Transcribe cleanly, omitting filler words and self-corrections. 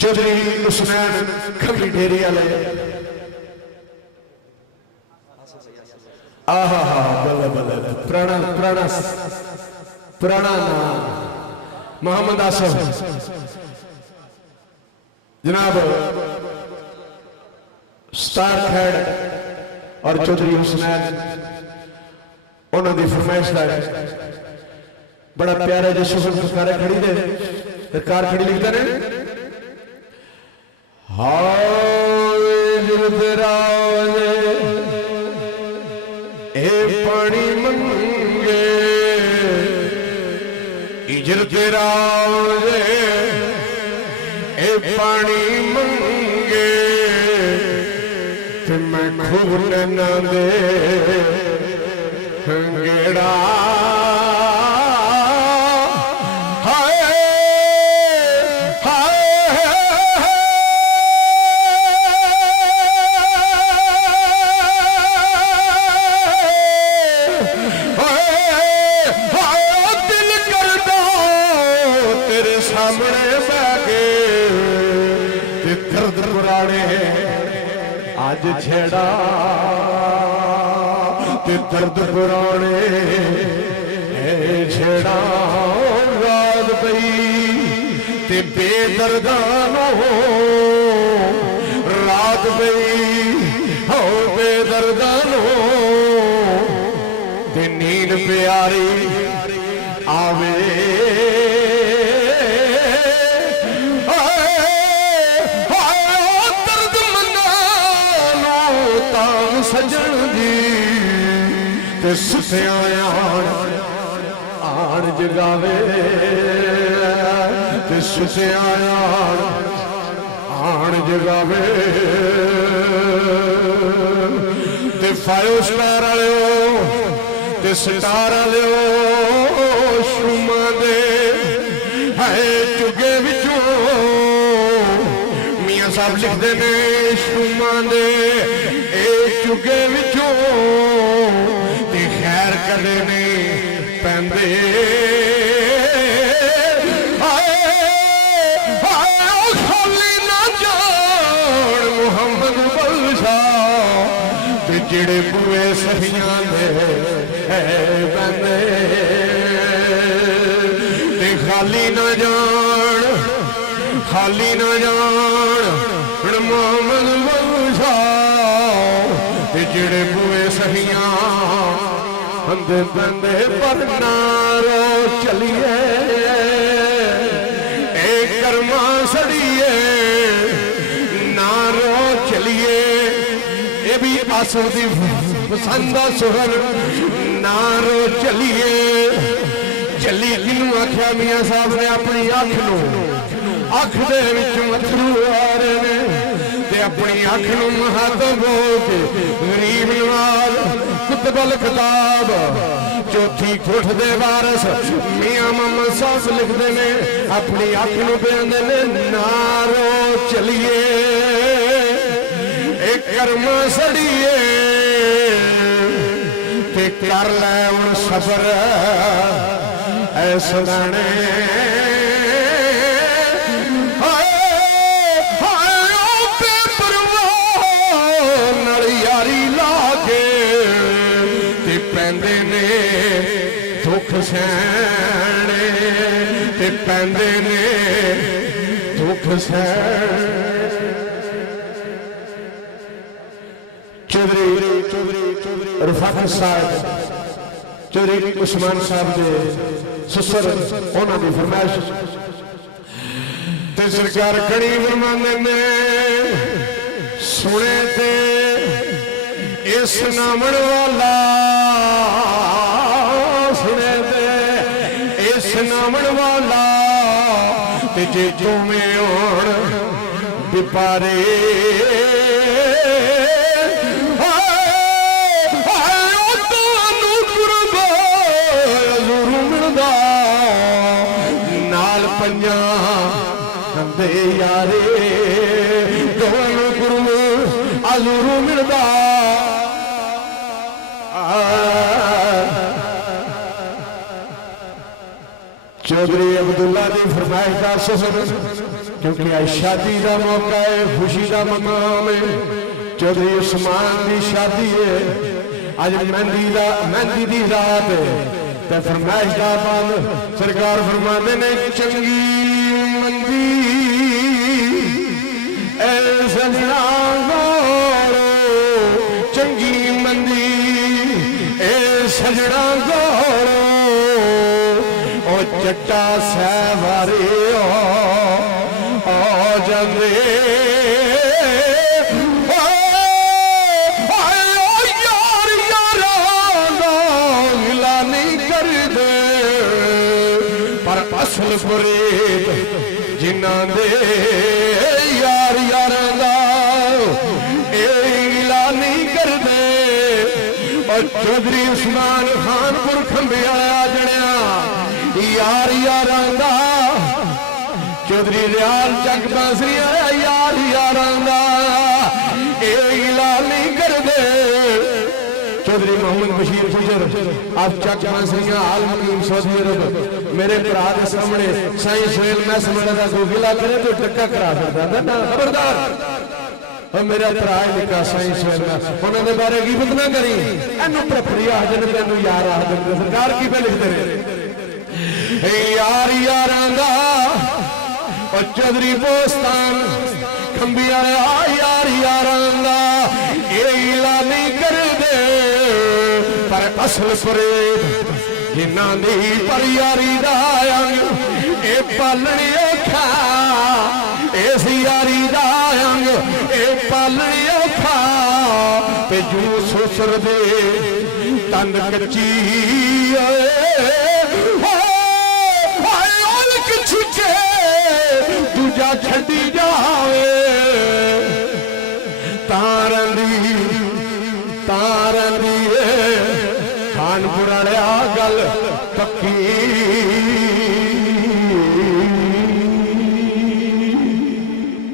चौधरी उस्मान खली ढेरी वाले आहा हा बल्ले बल्ले पुराना पुराना पुराना नाम मोहम्मद आसफ जनाब स्टार खैड और चौधरी हुसनैन उन्होंने फरमाइश का बड़ा प्यारा जो सुफर सरकार खड़ी दे सरकार खड़ी लिखते ने ए पानी मंगे इजरत राजे ए पानी मंगे ते मैं खून न दे हंगेड़ा आज छेड़ा ते दर्द पुराने छेड़ा रात पई ते बेदर्दानो रात पई हो बेदर्दानो ते नींद प्यारी आवे सजन जी ते सुथिया आन जगावे ते सुथिया आन जगावे ते 5 स्टार वाले ते स्टार वाले शुमा दे है चुगे विचों मियां साहब लिखते ने शुमा दे चुगे विचों ते खैर कदे नहीं पैंदे खाली ना जान मुहम्मद बख्शा ते जेड़े बुए सहियां दे पैंदे ते खाली ना जान मुहम्मद बख्शा जेड़े बुए सहियां बंदे बंदे पर नारो चलिए एक कर्मा सड़िए नारो चलिए ये भी आसर दी पसंद सुहर नारो चलिए चली किनू आख्या मियां साहब ने अपनी अख दे विच अथरू आ रहे ने अपनी अख नूं हाथ बोल के गरीब नवाज कुतबल खिताब चौथी खुठ दे वारस मियां मोहम्मद साहब लिखते ने अपनी अख नूं बयानदे ने नारो चलिए एक कर्मा सड़िए ते कर लै हुण सबर ऐ सदाने पैंदे ने दुख सहने ते पैंदे ने दुख सहने चौधरी रफाकत साहब चौधरी उस्मान साहब दे ससुर उन्होंने फरमाइश ते सरकार कड़ी फरमांदे ने सुने ते इस नामण वाला सुने दे इस नामण वाला ते जे तुम्हें और बिपारे मिलदा नाल पंजा कंदे यारे दोनों गुरु अजूरू मिलदा चौधरी अब्दुल्ला की फरमाइश का सफर क्योंकि आज शादी का मौका है, खुशी का मकाम है। चौधरी उस्मान की शादी है, आज मेहंदी की रात है। ते फरमाइश का बंद सरकार फरमाते ने चंगी मंदी ऐ सजना गौरो, चंगी मंदी ए सजना गौरो, ओ जट्टा सहवारे ओ जंदे असल फरीद जिन्ना दे यार यारां दा इला नहीं करदे। और चौधरी उस्मान खानपुर खंबे वाला जणिया यार यारां दा, चौधरी रियाल चक बांसरी वाला यार यारां दा इला नहीं करदे। चौधरी मोहम्मद बशीर गुजर आप चक बांसरियां आल मुकीम सऊदी अरब मेरे भरा के सामने साईं सुहेल मैं समझदा था कोई गिला करे तो टक्का करा सकता था ना, खबरदार। और मेरा भरा लिखा साईं सुहेल उन्होंने बारे गिबत ना करी, एनु भरपरी आखदे ने तेनू यार आखदे सरकार की पे लिखते रहे यार यारां दा। और चौधरी बोस्तान खंबी वाले यार यारां दा इला नहीं करदे, पर असल फरीद जिन्ना दी पर यारी दा अंग ए पालने औखा, इस यारी दा अंग ए पालने औखा। ते जू सुसर दे तंद कच्ची छुचे दूजा छड्डी जावे, तारंदी खानपुर वाले आ गल पक्की